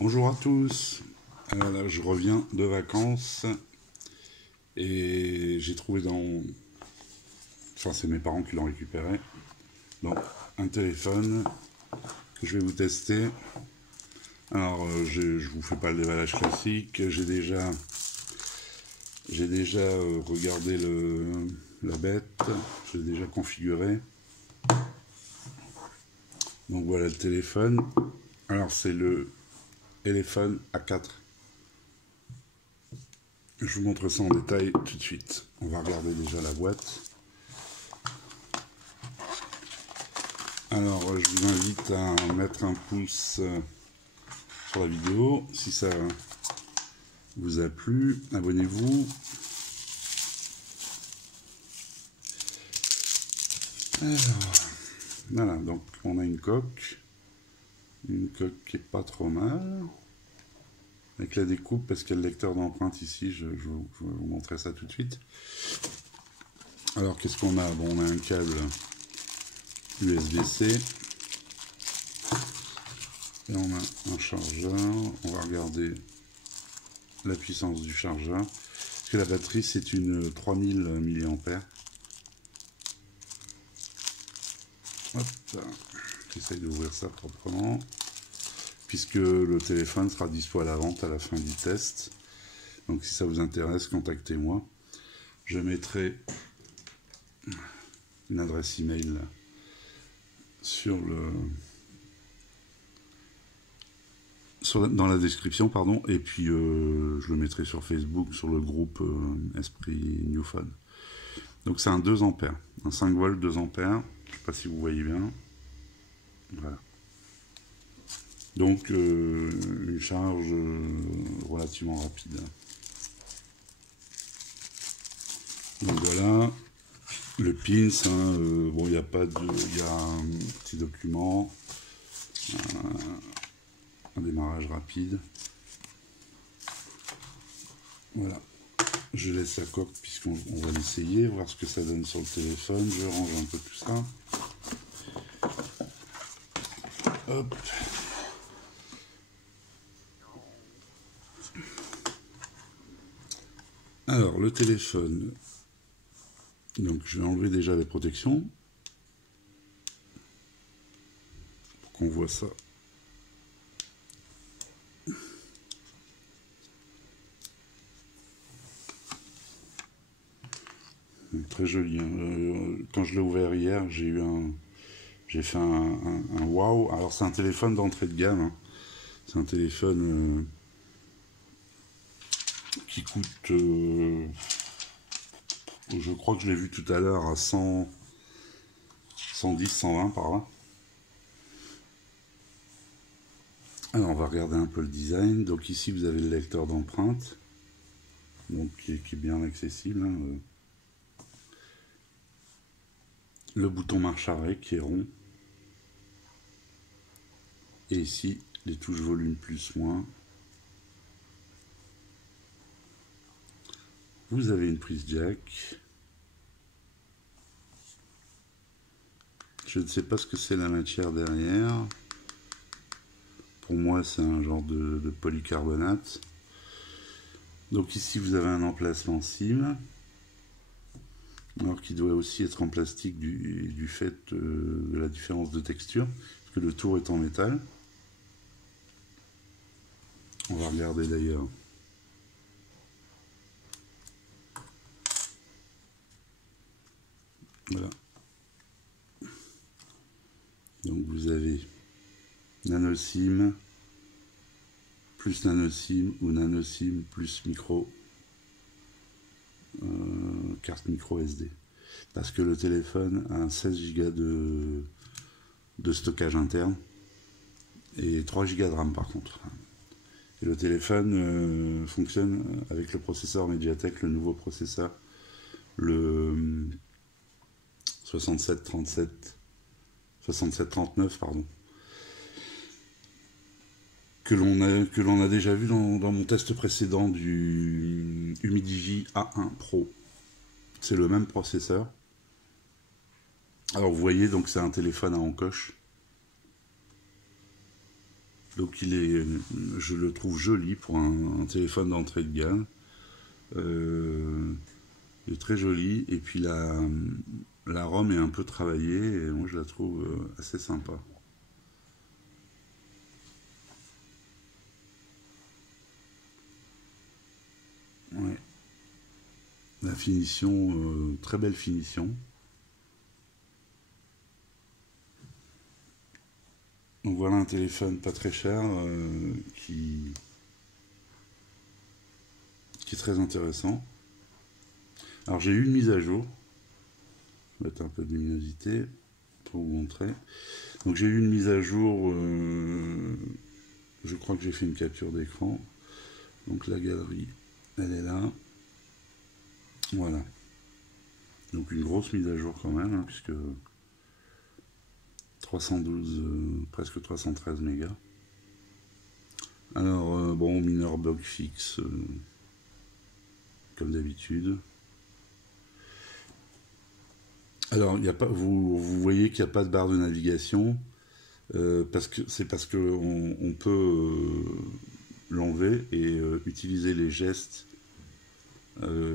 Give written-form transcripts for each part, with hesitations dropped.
Bonjour à tous. Là, je reviens de vacances et j'ai trouvé enfin, c'est mes parents qui l'ont récupéré. Donc, un téléphone que je vais vous tester. Alors, je vous fais pas le déballage classique. J'ai déjà regardé la bête. Je l'ai déjà configuré. Donc voilà le téléphone. Alors, c'est le Elephone A4. Je vous montre ça en détail tout de suite. On va regarder déjà la boîte. Alors, je vous invite à mettre un pouce sur la vidéo si ça vous a plu. Abonnez-vous. Alors, voilà, donc on a une coque qui est pas trop mal. Avec la découpe, parce qu'il y a le lecteur d'empreinte ici, je vais vous montrer ça tout de suite. Alors, qu'est-ce qu'on a? Bon, on a un câble USB-C. Et on a un chargeur. On va regarder la puissance du chargeur. Parce que la batterie, c'est une 3000 mAh. Hop, j'essaye d'ouvrir ça proprement. Puisque le téléphone sera dispo à la vente à la fin du test. Donc si ça vous intéresse, contactez-moi. Je mettrai une adresse email dans la description, pardon, et puis je le mettrai sur Facebook, sur le groupe Esprit Newphone. Donc c'est un 2 ampères, un 5 volts 2 ampères, je ne sais pas si vous voyez bien. Voilà. Donc une charge relativement rapide. Donc voilà, le pins, hein, bon, il y a un petit document, un démarrage rapide. Voilà, je laisse la coque puisqu'on va l'essayer, voir ce que ça donne sur le téléphone. Je range un peu tout ça. Hop. Alors, le téléphone, donc je vais enlever déjà les protections pour qu'on voit ça. Donc, très joli. Hein. Quand je l'ai ouvert hier, j'ai fait un waouh. Alors c'est un téléphone d'entrée de gamme. Hein. C'est un téléphone qui coûte, je crois que je l'ai vu tout à l'heure à 110, 120 par là. Alors on va regarder un peu le design. Donc ici vous avez le lecteur d'empreintes, donc qui est bien accessible. Hein. Le bouton marche arrêt qui est rond. Et ici les touches volume plus moins. Vous avez une prise jack. Je ne sais pas ce que c'est la matière derrière. Pour moi, c'est un genre de polycarbonate. Donc ici, vous avez un emplacement SIM. Alors qui doit aussi être en plastique du fait de la différence de texture. Parce que le tour est en métal. On va regarder d'ailleurs. Voilà. Donc vous avez nano SIM, plus nano SIM ou nano SIM plus micro, carte micro SD. Parce que le téléphone a 16 Go de stockage interne et 3 Go de RAM par contre. Et le téléphone fonctionne avec le processeur Mediatek, le nouveau processeur, le 6739, pardon, que l'on a déjà vu dans mon test précédent du Humidigi A1 Pro. C'est le même processeur. Alors vous voyez, donc c'est un téléphone à encoche. Donc je le trouve joli pour un téléphone d'entrée de gamme. Il est très joli, et puis la ROM est un peu travaillée, et moi je la trouve assez sympa. Ouais. La finition, très belle finition. Donc voilà un téléphone pas très cher qui est très intéressant. Alors j'ai eu une mise à jour. Je vais mettre un peu de luminosité pour vous montrer. Donc j'ai eu une mise à jour. Je crois que j'ai fait une capture d'écran. Donc la galerie, elle est là. Voilà. Donc une grosse mise à jour quand même, hein, puisque 312, presque 313 mégas. Alors, bon, mineur bug fixe, comme d'habitude. Alors, y a pas, vous voyez qu'il n'y a pas de barre de navigation, parce que on peut l'enlever et utiliser les gestes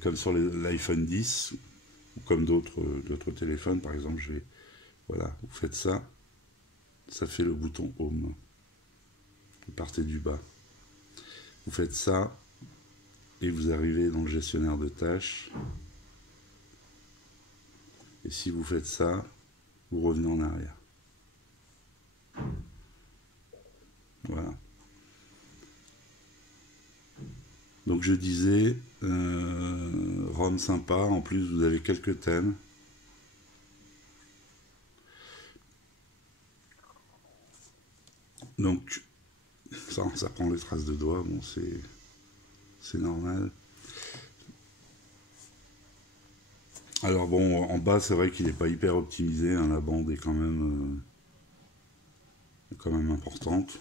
comme sur l'iPhone 10 ou comme d'autres téléphones. Par exemple, voilà, vous faites ça, ça fait le bouton Home. Vous partez du bas. Vous faites ça et vous arrivez dans le gestionnaire de tâches. Et si vous faites ça, vous revenez en arrière. Voilà. Donc je disais, ROM sympa, en plus vous avez quelques thèmes. Donc ça prend les traces de doigts, bon c'est normal. Alors bon, en bas c'est vrai qu'il n'est pas hyper optimisé, hein, la bande est quand même importante.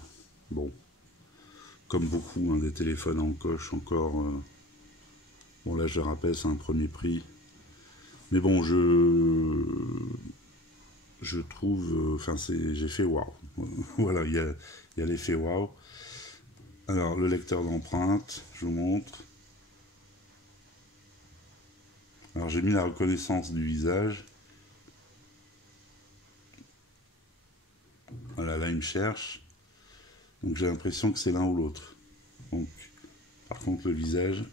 Bon, comme beaucoup des téléphones en coche encore. Bon là je rappelle, c'est un premier prix. Mais bon, je trouve, enfin j'ai fait waouh. Voilà, il y a l'effet waouh. Alors le lecteur d'empreintes, je vous montre. Alors j'ai mis la reconnaissance du visage. Voilà, là il me cherche. Donc j'ai l'impression que c'est l'un ou l'autre. Donc, par contre le visage.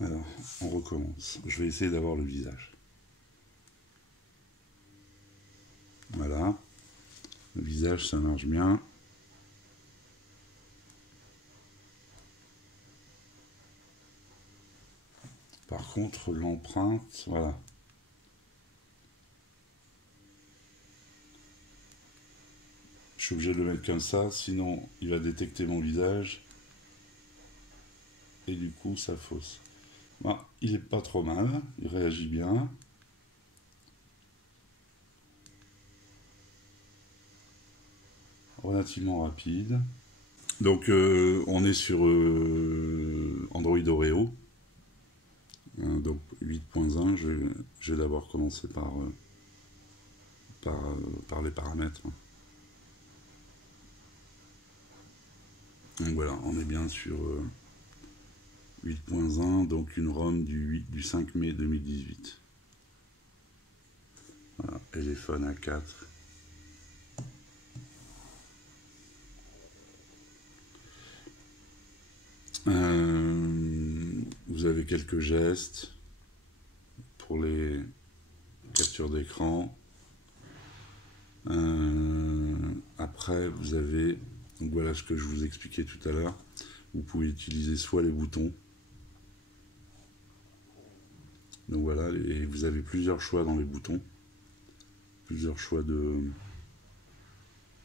Alors, on recommence. Je vais essayer d'avoir le visage. Voilà. Le visage, ça marche bien. Par contre, l'empreinte, voilà. Je suis obligé de le mettre comme ça, sinon il va détecter mon visage. Et du coup, ça fausse. Bon, il est pas trop mal, il réagit bien. Relativement rapide. Donc on est sur Android Oreo. Donc 8.1, je vais d'abord commencer par les paramètres. Donc voilà, on est bien sur 8.1, donc une ROM du 5 mai 2018. Voilà, téléphone A4. Vous avez quelques gestes pour les captures d'écran. Après, vous avez, donc voilà ce que je vous expliquais tout à l'heure. Vous pouvez utiliser soit les boutons. Donc voilà, et vous avez plusieurs choix dans les boutons. Plusieurs choix de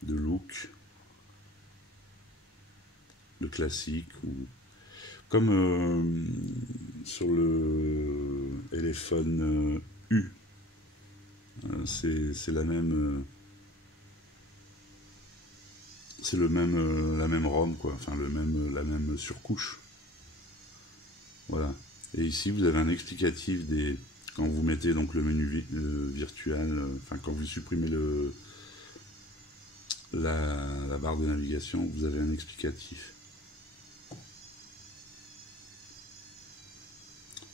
look. De classique ou comme sur le téléphone U, c'est la même, c'est la même ROM quoi, enfin la même surcouche. Voilà. Et ici vous avez un explicatif des quand vous mettez donc le menu virtuel, enfin quand vous supprimez la barre de navigation, vous avez un explicatif.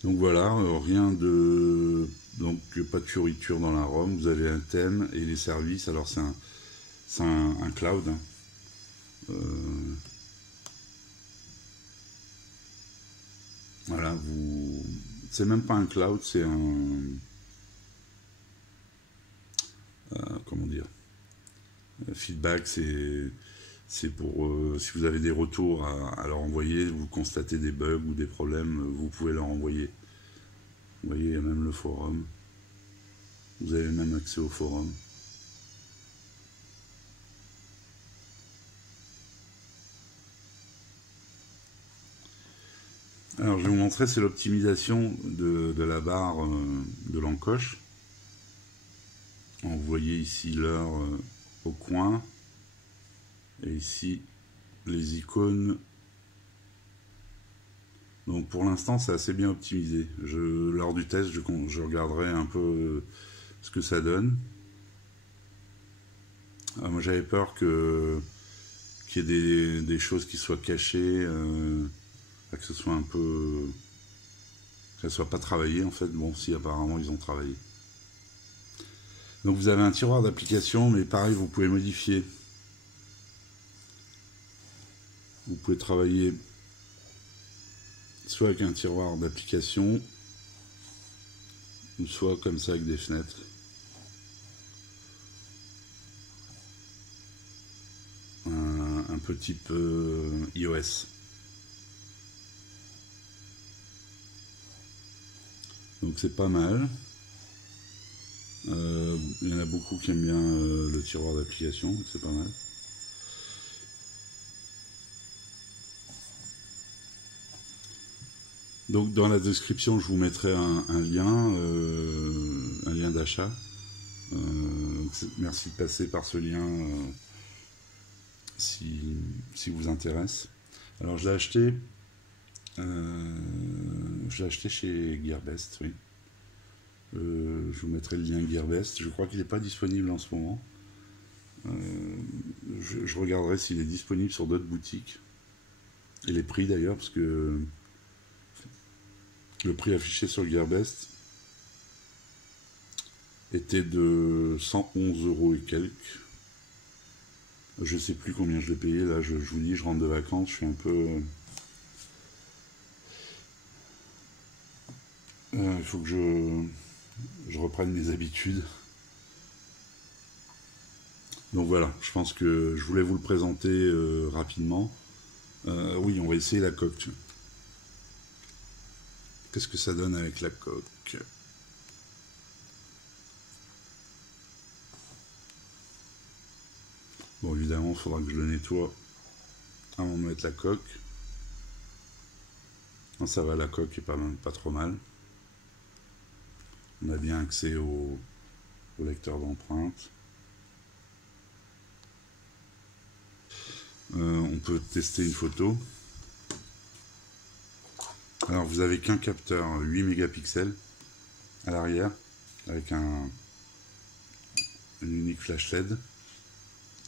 Donc voilà, rien de... Donc pas de fioriture dans la ROM, vous avez un thème et les services, alors c'est un cloud. Hein. Voilà, c'est même pas un cloud, c'est un... comment dire, feedback, c'est pour si vous avez des retours à leur envoyer, vous constatez des bugs ou des problèmes, vous pouvez leur envoyer. Vous voyez, il y a même le forum. Vous avez même accès au forum. Alors je vais vous montrer, c'est l'optimisation de la barre de l'encoche. Vous voyez ici l'heure au coin. Et ici, les icônes. Donc pour l'instant, c'est assez bien optimisé. Lors du test, je regarderai un peu ce que ça donne. Moi, j'avais peur qu'il y ait des choses qui soient cachées, que ce soit un peu... que ça soit pas travaillé, en fait. Bon, si, apparemment, ils ont travaillé. Donc vous avez un tiroir d'application, mais pareil, vous pouvez modifier. Vous pouvez travailler soit avec un tiroir d'application, ou soit comme ça avec des fenêtres. Un peu type iOS. Donc c'est pas mal. Il y en a beaucoup qui aiment bien le tiroir d'application, c'est pas mal. Donc dans la description, je vous mettrai un lien d'achat. Merci de passer par ce lien si vous intéresse. Alors je l'ai acheté chez Gearbest, oui. Je vous mettrai le lien Gearbest. Je crois qu'il n'est pas disponible en ce moment. Je regarderai s'il est disponible sur d'autres boutiques. Et les prix d'ailleurs, parce que le prix affiché sur Gearbest était de 111 € et quelques. Je sais plus combien je l'ai payé. Là, je vous dis, je rentre de vacances, je suis un peu... il faut que je reprenne mes habitudes. Donc voilà, je pense que je voulais vous le présenter rapidement. Oui, on va essayer la coque. Qu'est-ce que ça donne avec la coque? Bon, évidemment, il faudra que je le nettoie avant de mettre la coque. Non, ça va, la coque est pas trop mal. On a bien accès au lecteur d'empreintes. On peut tester une photo. Alors vous avez qu'un capteur 8 mégapixels à l'arrière avec une unique flash LED,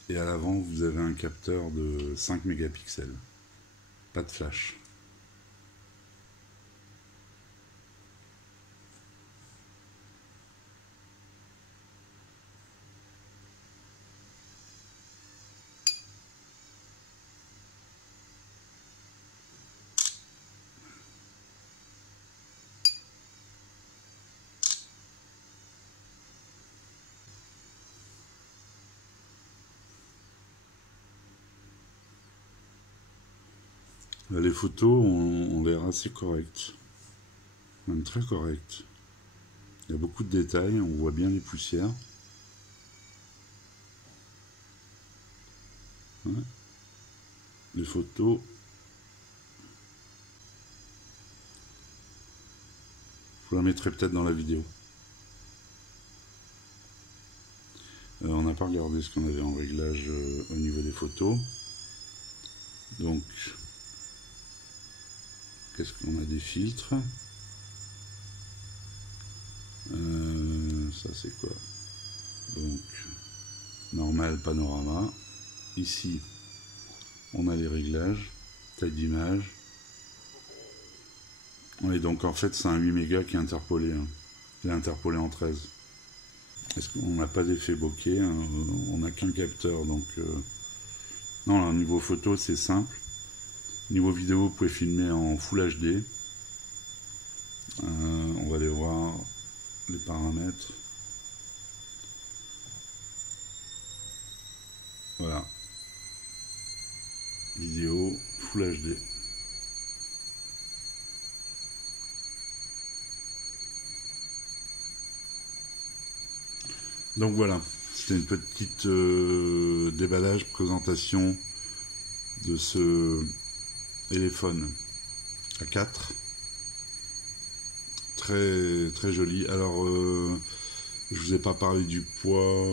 et à l'avant vous avez un capteur de 5 mégapixels, pas de flash. Les photos ont l'air assez correctes, même très correctes. Il y a beaucoup de détails, on voit bien les poussières. Ouais. Les photos, je vous la mettrai peut-être dans la vidéo. On n'a pas regardé ce qu'on avait en réglage au niveau des photos. Donc, qu'est-ce qu'on a? Des filtres. Ça c'est quoi? Donc normal, panorama. Ici on a les réglages, taille d'image. Et donc en fait c'est un 8 mégas qui est interpolé. Hein. Il est interpolé en 13. Est-ce qu'on n'a pas d'effet bokeh, hein, on n'a qu'un capteur, donc non, au niveau photo c'est simple. Niveau vidéo, vous pouvez filmer en Full HD. On va aller voir les paramètres. Voilà. Vidéo Full HD. Donc voilà, c'était une petite déballage, présentation de ce téléphone à 4. Très, très joli. Alors, je vous ai pas parlé du poids.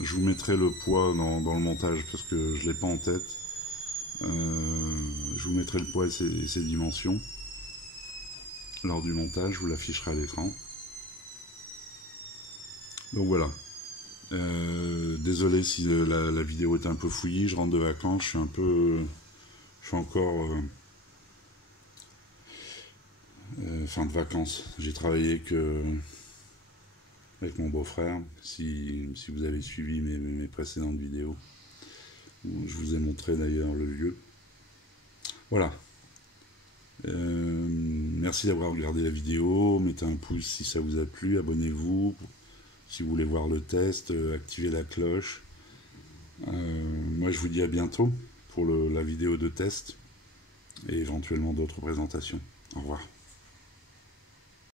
Je vous mettrai le poids dans le montage parce que je l'ai pas en tête. Je vous mettrai le poids et ses dimensions. Lors du montage, je vous l'afficherai à l'écran. Donc voilà. Désolé si la vidéo est un peu fouillie, je rentre de vacances, je suis encore fin de vacances. J'ai travaillé avec mon beau-frère, si vous avez suivi mes précédentes vidéos. Je vous ai montré d'ailleurs le lieu. Voilà. Merci d'avoir regardé la vidéo, mettez un pouce si ça vous a plu, abonnez-vous. Si vous voulez voir le test, activez la cloche. Moi, je vous dis à bientôt pour la vidéo de test et éventuellement d'autres présentations. Au revoir.